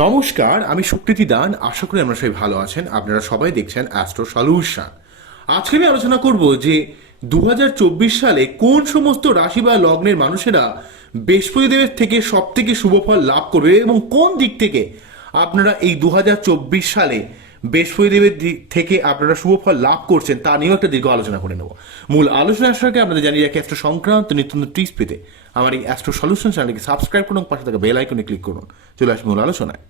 নমস্কার, আমি সুকৃতি দান। আশা করি আমরা সবাই ভালো আছেন। আপনারা সবাই দেখছেন অ্যাস্ট্রো সলিউশন। আজকে আমি আলোচনা করব যে 2024 সালে কোন সমস্ত রাশি বা লগ্নের মানুষেরা বৃহস্পতিদেবের থেকে সব থেকে শুভ ফল লাভ করবে এবং কোন দিক থেকে আপনারা এই 2024 সালে বৃহস্পতিদেবের দিক থেকে আপনারা শুভ ফল লাভ করছেন তা নিয়েও একটা দীর্ঘ আলোচনা করে নেব। মূল আলোচনা আসার আগে আপনাদের জানিয়ে রাখি অ্যাস্ট্রো সংক্রান্ত নিত্য নতুন টিপস পেতে আমার এই অ্যাস্ট্রো সলিউশন চ্যানেলকে সাবস্ক্রাইব করুন, পাশে থাকা বেল আইকনে ক্লিক করুন। চলে আসি মূল আলোচনায়।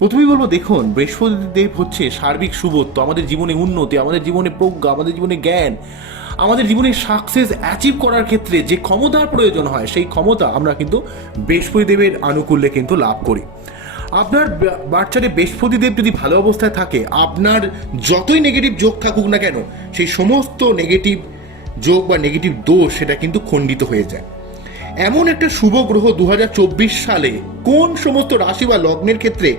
প্রথমেই বলবো, দেখুন, বৃহস্পতিদেব হচ্ছে সার্বিক শুভত্ব, আমাদের জীবনে উন্নতি, আমাদের জীবনে প্রজ্ঞা, আমাদের জীবনে জ্ঞান, আমাদের জীবনে সাকসেস অ্যাচিভ করার ক্ষেত্রে যে ক্ষমতার প্রয়োজন হয় সেই ক্ষমতা আমরা কিন্তু বৃহস্পতিদেবের আনুকূল্যে কিন্তু লাভ করি। আপনার বাচ্চারে বৃহস্পতিদেব যদি ভালো অবস্থায় থাকে, আপনার যতই নেগেটিভ যোগ থাকুক না কেন, সেই সমস্ত নেগেটিভ যোগ বা নেগেটিভ দোষ সেটা কিন্তু খণ্ডিত হয়ে যায়। এমন একটা শুভ গ্রহ 2024 সালে কোন সমস্ত রাশি বা লগ্নের ক্ষেত্রে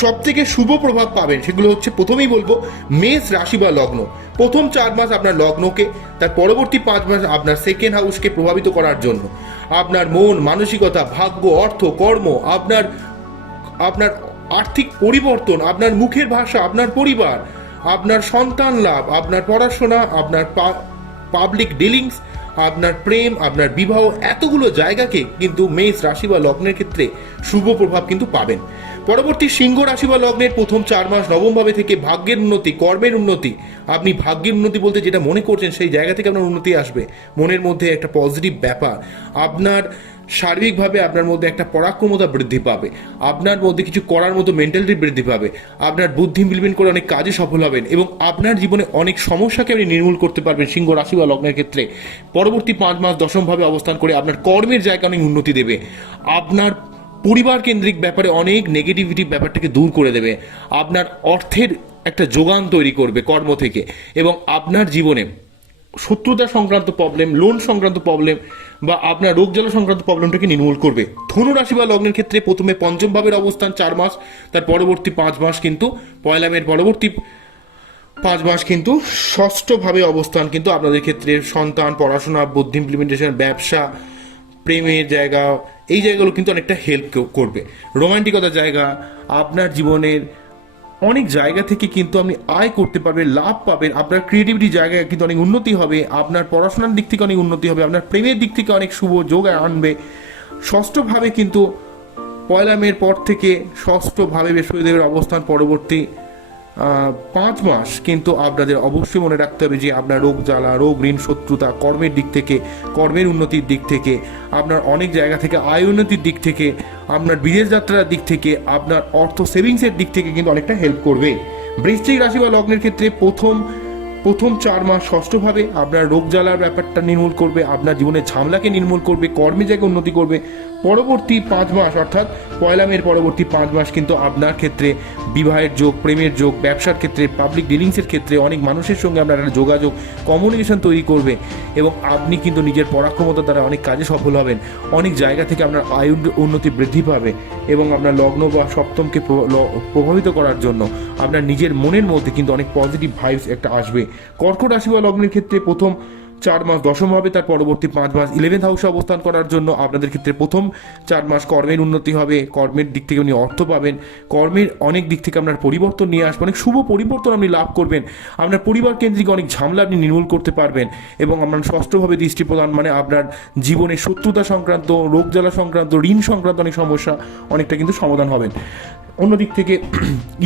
সব থেকে শুভ প্রভাব পাবেন সেগুলো হচ্ছে, প্রথমেই বলবো মেষ রাশি বা লগ্ন। প্রথম 4 মাস আপনার লগ্নকে, তার পরবর্তী 5 মাস আপনার সেকেন্ড হাউসকে প্রভাবিত করার জন্য আপনার মন মানসিকতা, ভাগ্য, অর্থ, কর্ম, আপনার আপনার আর্থিক পরিবর্তন, আপনার মুখের ভাষা, আপনার পরিবার, আপনার সন্তান লাভ, আপনার পড়াশোনা, আপনার পাবলিক ডিলিংস, আপনার প্রেম, আপনার বিবাহ, এতগুলো জায়গাকে কিন্তু মেষ রাশি বা লগ্নের ক্ষেত্রে শুভ প্রভাব কিন্তু পাবেন। পরবর্তী সিংহ রাশি বা লগ্নের প্রথম 4 মাস নবম ভাবে থেকে ভাগ্যের উন্নতি, কর্মের উন্নতি। আপনি ভাগ্যের উন্নতি বলতে যেটা মনে করছেন সেই জায়গা থেকে আপনার উন্নতি আসবে, মনের মধ্যে একটা পজিটিভ ব্যাপার, আপনার শারীরিকভাবে আপনার মধ্যে একটা পরাক্রমতা বৃদ্ধি পাবে, আপনার মধ্যে কিছু করার মতো মেন্টালিটি বৃদ্ধি পাবে, আপনার বুদ্ধি মিলমিল করে অনেক কাজে সফল হবেন এবং আপনার জীবনে অনেক সমস্যাকে আপনি নির্মূল করতে পারবেন সিংহ রাশি বা লগ্নের ক্ষেত্রে। পরবর্তী 5 মাস দশমভাবে অবস্থান করে আপনার কর্মের জায়গায় অনেক উন্নতি দেবে, আপনার পরিবার কেন্দ্রিক ব্যাপারে অনেক নেগেটিভিটি ব্যাপারটাকে দূর করে দেবে, আপনার অর্থের একটা যোগান তৈরি করবে কর্ম থেকে এবং আপনার জীবনে শত্রুতা সংক্রান্ত প্রবলেম, লোন সংক্রান্ত প্রবলেম বা আপনার রোগ জ্বালা সংক্রান্ত প্রবলেমটাকে নির্মূল করবে। ধনু রাশি বা লগ্নের ক্ষেত্রে প্রথমে পঞ্চম ভাবের অবস্থান 4 মাস, তার পরবর্তী 5 মাস কিন্তু পয়লা মের পরবর্তী 5 মাস কিন্তু ষষ্ঠভাবে অবস্থান কিন্তু আপনাদের ক্ষেত্রে সন্তান, পড়াশোনা, বুদ্ধি ইমপ্লিমেন্টেশন, ব্যবসা, প্রেমের জায়গা, এই জায়গাগুলো কিন্তু অনেকটা হেল্প করবে। রোমান্টিকতার জায়গা, আপনার জীবনের অনেক জায়গা থেকে কিন্তু আপনি আয় করতে পারবেন, লাভ পাবেন, আপনার ক্রিয়েটিভিটি জায়গায় কিন্তু অনেক উন্নতি হবে, আপনার পড়াশোনার দিক থেকে অনেক উন্নতি হবে, আপনার প্রেমের দিক থেকে অনেক শুভ যোগ আনবে। ষষ্ঠভাবে কিন্তু পয়লা মের পর থেকে ষষ্ঠভাবে বৃহস্পতিদেবের অবস্থান পরবর্তী 5 মাস কিন্তু আপনাদের অবশ্যই মনে রাখতে হবে যে আপনার রোগ জ্বালা, রোগ ঋণ, শত্রুতা, কর্মের দিক থেকে, কর্মের উন্নতির দিক থেকে, আপনার অনেক জায়গা থেকে আয় উন্নতির দিক থেকে, আপনার বিদেশ যাত্রার দিক থেকে, আপনার অর্থ সেভিংসের দিক থেকে কিন্তু অনেকটা হেল্প করবে। বৃশ্চিক রাশি বা লগ্নের ক্ষেত্রে প্রথম 4 মাস ষষ্ঠভাবে আপনার রোগ জ্বালার ব্যাপারটা নির্মূল করবে, আপনার জীবনের ঝামেলাকে নির্মূল করবে, কর্মে জায়গায় উন্নতি করবে। পরবর্তী 5 মাস অর্থাৎ পয়লা মের পরবর্তী 5 মাস কিন্তু আপনার ক্ষেত্রে বিবাহের যোগ, প্রেমের যোগ, ব্যবসার ক্ষেত্রে, পাবলিক ডিলিংসের ক্ষেত্রে অনেক মানুষের সঙ্গে আপনার একটা যোগাযোগ, কমিউনিকেশন তৈরি করবে এবং আপনি কিন্তু নিজের পরাক্রমতা দ্বারা অনেক কাজে সফল হবেন, অনেক জায়গা থেকে আপনার আয় উন্নতি বৃদ্ধি পাবে এবং আপনার লগ্ন বা সপ্তমকে প্রভাবিত করার জন্য আপনার নিজের মনের মধ্যে কিন্তু অনেক পজিটিভ ভাইবস একটা আসবে। কর্কট রাশি বা লগ্নের ক্ষেত্রে প্রথম 4 মাস দশম হবে, তার পরবর্তী 5 মাস 11th হাউসে অবস্থান করার জন্য আপনাদের ক্ষেত্রে প্রথম 4 মাস কর্মের উন্নতি হবে, কর্মের দিক থেকে আপনি অর্থ পাবেন, কর্মের অনেক দিক থেকে আপনার পরিবর্তন নিয়ে আসবে, অনেক শুভ পরিবর্তন আপনি লাভ করবেন, আপনার পরিবার কেন্দ্রিক অনেক ঝামেলা আপনি নির্মূল করতে পারবেন এবং আপনার ষষ্ঠভাবে দৃষ্টি প্রদান মানে আপনার জীবনে শত্রুতা সংক্রান্ত, রোগ জ্বালা সংক্রান্ত, ঋণ সংক্রান্ত অনেক সমস্যা অনেকটা কিন্তু সমাধান হবেন। অন্যদিক থেকে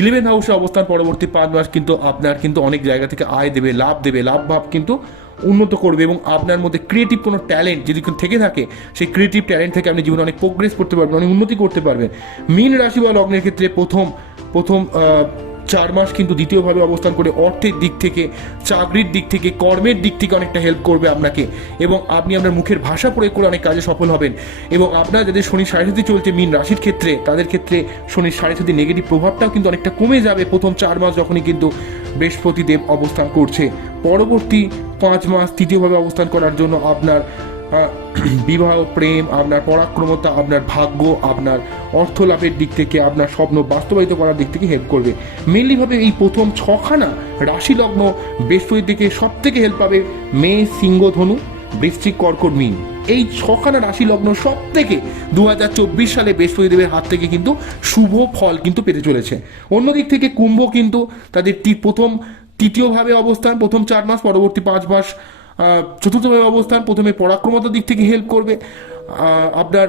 11th হাউসে অবস্থান পরবর্তী 5 মাস কিন্তু আপনার কিন্তু অনেক জায়গা থেকে আয় দেবে, লাভ ভাব কিন্তু উন্নত করবে এবং আপনার মধ্যে ক্রিয়েটিভ কোনো ট্যালেন্ট যদি থেকে থাকে সেই ক্রিয়েটিভ ট্যালেন্ট থেকে আপনি জীবনে অনেক প্রোগ্রেস করতে পারবেন, অনেক উন্নতি করতে পারবেন। মীন রাশি বা লগ্নের ক্ষেত্রে প্রথম 4 মাস কিন্তু দ্বিতীয়ভাবে অবস্থান করে অর্থের দিক থেকে, চাকরির দিক থেকে, কর্মের দিক থেকে অনেকটা হেল্প করবে আপনাকে এবং আপনি আপনার মুখের ভাষা প্রয়োগ করে অনেক কাজে সফল হবেন এবং আপনার যাদের শনির সাড়ে চলছে মীন রাশির ক্ষেত্রে, তাদের ক্ষেত্রে শনির সাড়ে নেগেটিভ প্রভাবটাও কিন্তু অনেকটা কমে যাবে প্রথম 4 মাস যখনই কিন্তু বৃহস্পতিদেব অবস্থান করছে। পরবর্তী 5 মাস তৃতীয়ভাবে অবস্থান করার জন্য আপনার বিবাহ, প্রেম, আপনার পরাক্রমতা, আপনার ভাগ্য, আপনার অর্থ লাভের দিক থেকে, আপনার স্বপ্ন বাস্তবায়িত করার দিক থেকে হেল্প করবে। মেনলিভাবে এই প্রথম 6খানা রাশি লগ্ন বৃহস্পতির দিকে সব থেকে হেল্প পাবে মেষ, সিংহ, ধনু, বৃশ্চিক, কর্কট, মীন, এই ছখানা রাশি লগ্ন সব থেকে 2024 সালে বৃহস্পতিদেবের হাত থেকে কিন্তু শুভ ফল কিন্তু পেতে চলেছে। অন্যদিক থেকে কুম্ভ কিন্তু তাদের তৃতীয়ভাবে অবস্থান, প্রথম 4 মাস, পরবর্তী 5 মাস চতুর্থভাবে অবস্থান। প্রথমে পরাক্রমতার দিক থেকে হেল্প করবে, আপনার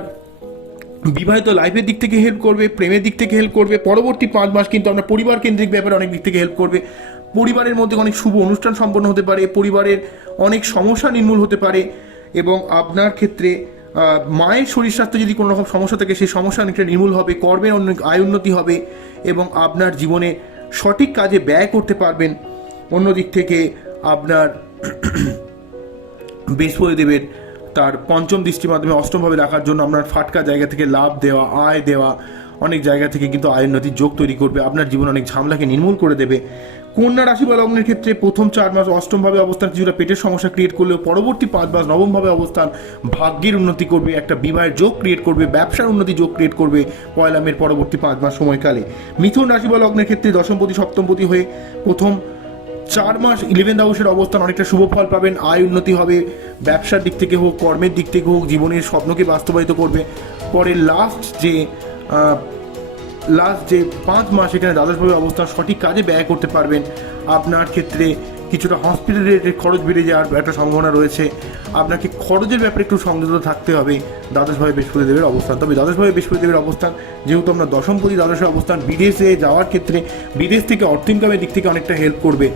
বিবাহিত লাইফের দিক থেকে হেল্প করবে, প্রেমের দিক থেকে হেল্প করবে। পরবর্তী 5 মাস কিন্তু আপনার পরিবার কেন্দ্রিক ব্যাপারে অনেক দিক থেকে হেল্প করবে। পরিবারের মধ্যে অনেক শুভ অনুষ্ঠান সম্পন্ন হতে পারে, পরিবারের অনেক সমস্যা নির্মূল হতে পারে, এবং আপনার ক্ষেত্রে মায়ের শরীর স্বাস্থ্য যদি কোনো রকম সমস্যা থাকে সেই সমস্যা অনেকটা নির্মূল হবে, কর্মের অনেক আয় উন্নতি হবে এবং আপনার জীবনে সঠিক কাজে ব্যয় করতে পারবেন। অন্যদিক থেকে আপনার বৃহস্পতিদেবের তার পঞ্চম দৃষ্টির মাধ্যমে অষ্টমভাবে রাখার জন্য আপনার ফাটকা জায়গা থেকে লাভ দেওয়া, আয় দেওয়া, অনেক জায়গা থেকে কিন্তু আয় উন্নতির যোগ তৈরি করবে, আপনার জীবনে অনেক ঝামেলাকে নির্মূল করে দেবে। কন্যা রাশি বা লগ্নের ক্ষেত্রে প্রথম 4 মাস অষ্টমভাবে অবস্থান কিছুটা পেটের সমস্যা ক্রিয়েট করলেও পরবর্তী 5 মাস নবমভাবে অবস্থান ভাগ্যের উন্নতি করবে, একটা বিবাহের যোগ ক্রিয়েট করবে, ব্যবসার উন্নতি যোগ ক্রিয়েট করবে পয়লা মের পরবর্তী 5 মাস সময়কালে। মিথুন রাশি বা লগ্নের ক্ষেত্রে দশমপতি সপ্তমপতি হয়ে প্রথম 4 মাস 11th হাউসের অবস্থান অনেকটা শুভ ফল পাবেন, আয় উন্নতি হবে, ব্যবসার দিক থেকে হোক, কর্মের দিক থেকে হোক, জীবনের স্বপ্নকে বাস্তবায়িত করবে। পরে লাস্ট যে 5 মাস এখানে দ্বাদশভাবে অবস্থান সঠিক কাজে ব্যয় করতে পারবেন। আপনার ক্ষেত্রে কিছুটা হসপিটাল রিলেটেড খরচ বেড়ে যাওয়ার একটা সম্ভাবনা রয়েছে, আপনাকে খরচের ব্যাপারে একটু সংযত থাকতে হবে দ্বাদশভাবে বৃহস্পতিদেবের অবস্থান। তবে দ্বাদশভাবে বৃহস্পতিদেবের অবস্থান যেহেতু আমরা দশমপতি দ্বাদশের অবস্থান, বিদেশে যাওয়ার ক্ষেত্রে বিদেশ থেকে অর্থ ইনকামের দিক থেকে অনেকটা হেল্প করবে।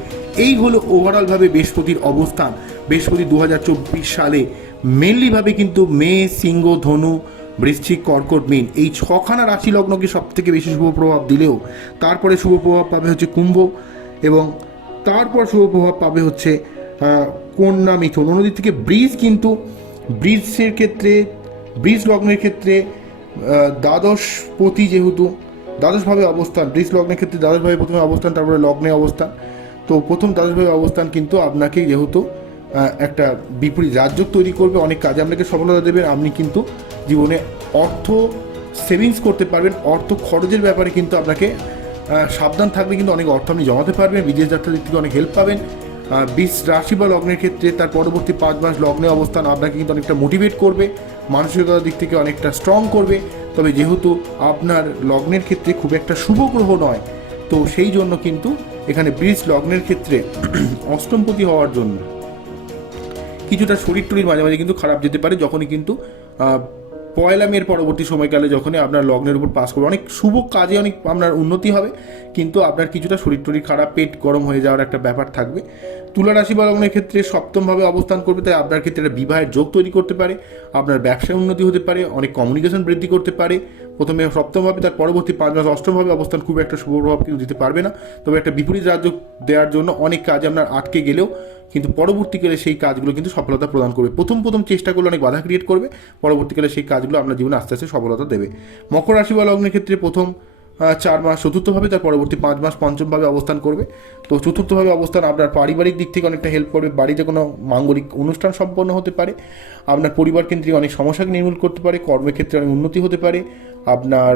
এই হলো ওভারঅলভাবে বৃহস্পতির অবস্থান। বৃহস্পতি 2024 সালে মেনলিভাবে কিন্তু মেষ, সিংহ, ধনু, বৃশ্চিক, কর্কট, মীন এই ছখানা রাশি লগ্নকে সব থেকে বেশি শুভ প্রভাব দিলেও তারপরে শুভ প্রভাব পাবে হচ্ছে কুম্ভ, এবং তারপর শুভ প্রভাব পাবে হচ্ছে কন্যা, মিথুন। অন্যদিক থেকে বৃষ লগ্নের ক্ষেত্রে দ্বাদশপতি যেহেতু দ্বাদশভাবে অবস্থান, বৃষ লগ্নের ক্ষেত্রে দ্বাদশভাবে প্রথমে অবস্থান, তারপরে লগ্নে অবস্থান। তো প্রথম দ্বাদশভাবে অবস্থান কিন্তু আপনাকে যেহেতু একটা বিপরীত রাজযোগ তৈরি করবে, অনেক কাজে আপনাকে সফলতা দেবেন। আপনি কিন্তু জীবনে অর্থ সেভিংস করতে পারবেন, অর্থ খরচের ব্যাপারে কিন্তু আপনাকে সাবধান থাকলে কিন্তু অনেক অর্থ আপনি জমাতে পারবেন, বিদেশ যাত্রার দিক থেকে অনেক হেল্প পাবেন। বৃষ রাশি বা লগ্নের ক্ষেত্রে তার পরবর্তী 5 মাস লগ্নে অবস্থান আপনাকে কিন্তু অনেকটা মোটিভেট করবে, মানসিকতার দিক থেকে অনেকটা স্ট্রং করবে। তবে যেহেতু আপনার লগ্নের ক্ষেত্রে খুব একটা শুভ গ্রহ নয়, তো সেই জন্য কিন্তু এখানে বৃষ লগ্নের ক্ষেত্রে অষ্টমপতি হওয়ার জন্য কিছুটা শরীর টরির মাঝে মাঝে কিন্তু খারাপ যেতে পারে, যখনই কিন্তু পয়লা মের পরবর্তী সময়কালে যখনই আপনার লগ্নের উপর পাস করবে, অনেক শুভ কাজে অনেক আপনার উন্নতি হবে, কিন্তু আপনার কিছুটা শরীর টরির খারাপ, পেট গরম হয়ে যাওয়ার একটা ব্যাপার থাকবে। তুলা রাশি বা লগ্নের ক্ষেত্রে সপ্তমভাবে অবস্থান করবে, তাই আপনার ক্ষেত্রে একটা বিবাহের যোগ তৈরি করতে পারে, আপনার ব্যবসায় উন্নতি হতে পারে, অনেক কমিউনিকেশন বৃদ্ধি করতে পারে। প্রথমে সপ্তমভাবে, তার পরবর্তী 5 মাস অষ্টমভাবে অবস্থান খুব একটা শুভ প্রভাব কিন্তু দিতে পারবে না, তবে একটা বিপরীত রাজযোগ দেওয়ার জন্য অনেক কাজ আপনার আটকে গেলেও কিন্তু পরবর্তীকালে সেই কাজগুলো কিন্তু সফলতা প্রদান করবে। প্রথম চেষ্টাগুলো অনেক বাধা ক্রিয়েট করবে, পরবর্তীকালে সেই কাজগুলো আপনার জীবনে আস্তে আস্তে সফলতা দেবে। মকর রাশি বা লগ্নের ক্ষেত্রে প্রথম 4 মাস চতুর্থভাবে, তার পরবর্তী 5 মাস পঞ্চমভাবে অবস্থান করবে। তো চতুর্থভাবে অবস্থান আপনার পারিবারিক দিক থেকে অনেকটা হেল্প করবে, বাড়িতে কোনো মাঙ্গলিক অনুষ্ঠান সম্পন্ন হতে পারে, আপনার পরিবার কেন্দ্রিক অনেক সমস্যাকে নির্মূল করতে পারে, কর্মক্ষেত্রে অনেক উন্নতি হতে পারে, আপনার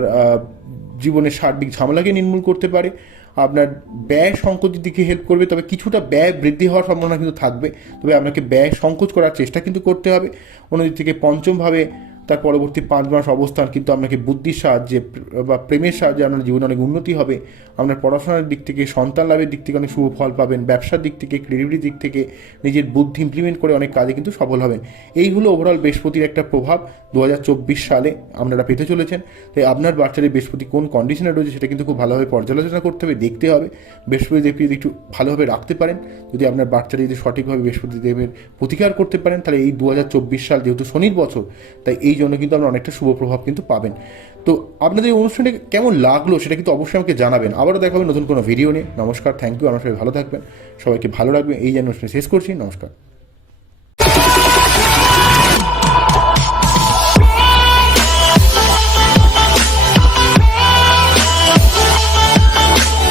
জীবনের সার্বিক ঝামেলাকে নির্মূল করতে পারে, আপনার ব্যয় সংকোচের দিকে হেল্প করবে। তবে কিছুটা ব্যয় বৃদ্ধি হওয়ার সম্ভাবনা কিন্তু থাকবে, তবে আপনাকে ব্যয় সংকোচ করার চেষ্টা কিন্তু করতে হবে। অন্যদিক থেকে পঞ্চমভাবে তার পরবর্তী 5 মাস অবস্থান কিন্তু আপনাকে বুদ্ধির সাহায্যে বা প্রেমের সাহায্যে আপনার জীবনে অনেক উন্নতি হবে, আপনার পড়াশোনার দিক থেকে, সন্তান লাভের দিক থেকে অনেক শুভ ফল পাবেন, ব্যবসার দিক থেকে, ক্রিয়েটিভিটির দিক থেকে নিজের বুদ্ধি ইমপ্লিমেন্ট করে অনেক কাজে কিন্তু সফল হবেন। এই হলো ওভারঅল বৃহস্পতির একটা প্রভাব 2024 সালে আপনারা পেতে চলেছেন। তাই আপনার বাচ্চাদের বৃহস্পতি কোন কন্ডিশনে রয়েছে সেটা কিন্তু খুব ভালোভাবে পর্যালোচনা করতে হবে, দেখতে হবে। বৃহস্পতি দেবকে যদি একটু ভালোভাবে রাখতে পারেন, যদি আপনার বাচ্চারা যদি সঠিকভাবে বৃহস্পতি দেবের প্রতিকার করতে পারেন, তাহলে এই 2024 সাল যেহেতু শনির বছর, তাই এই জন্য কিন্তু আপনারা অনেকটা শুভ প্রভাব কিন্তু পাবেন। তো আপনাদের এই অনুষ্ঠানটা কেমন লাগলো সেটা কিন্তু অবশ্যই আমাকে জানাবেন। আবারও দেখা হবে নতুন কোনো ভিডিও নিয়ে। নমস্কার, থ্যাংক ইউ, আমার সবাই ভালো থাকবেন, সবাইকে ভালো রাখবেন, এই যে অনুষ্ঠান শেষ করছি। নমস্কার।